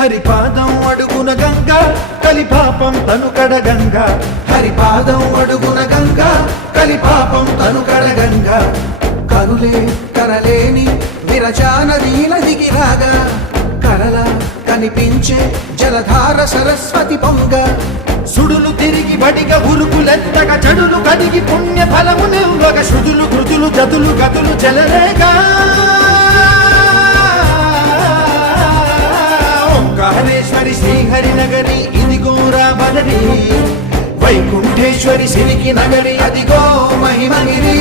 హరిపాదం అడుగున గంగ కలిపాపం తనుకడ గంగ హరిపాదం అడుగున గంగ కలిపాపం తనుకడ గంగ కరులే కరలేని విరచానదీల దిగిరాగా కరల కనిపించే జలధార సరస్వతి పొంగ సుడులు తిరిగి బడిగ ఉరుకులెత్తగా చెడులు కడిగి పుణ్య ఫలము నివ్వగ శృతులు కృతులు జతులు గతులు చెలరేగా ఓంకారేశ్వరి శ్రీహరి నగరి ఇదిగో రాబదరి వైకుంఠేశ్వరి సిరికి నగరి అదిగో మహిమగిరి